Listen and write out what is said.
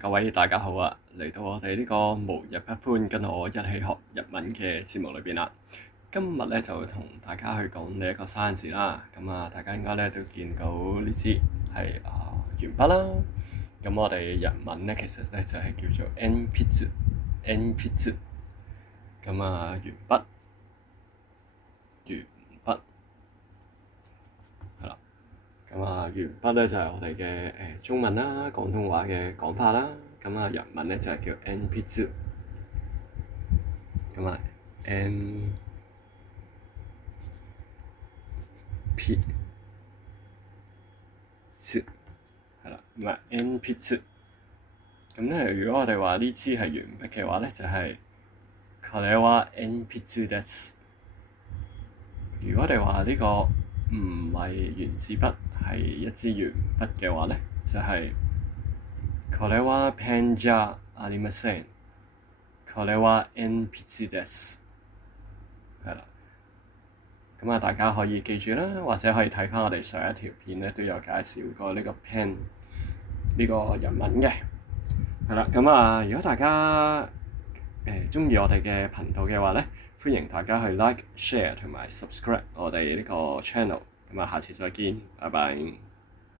各位大家好啊！嚟到我哋呢個無日不歡，跟我一起學日文嘅節目裏邊啦。今日咧就同大家去講呢一個生字啦。大家應該咧都見到呢支係鉛筆啦。咁我哋日文咧其實咧就係叫做鉛筆。鉛筆。鉛筆係啦。鉛筆咧就係我哋嘅中文啦、廣東話嘅講法啦。日文咧就係叫鉛筆。鉛筆係啦，鉛筆。如果我哋話呢支係鉛筆嘅話咧，就係これは鉛筆です。如果我哋話呢個唔係原子筆，係一支鉛筆嘅話咧，就係これはペンじゃありません。これは鉛筆です。係啦，大家可以記住啦，或者可以睇翻我哋上一條片咧，都有介紹過呢個 pen 呢個日文嘅。係啦，如果大家鍾意我哋嘅頻道嘅話咧，歡迎大家去 like、share 同埋 subscribe 我哋呢個 channel。下次再見，拜拜。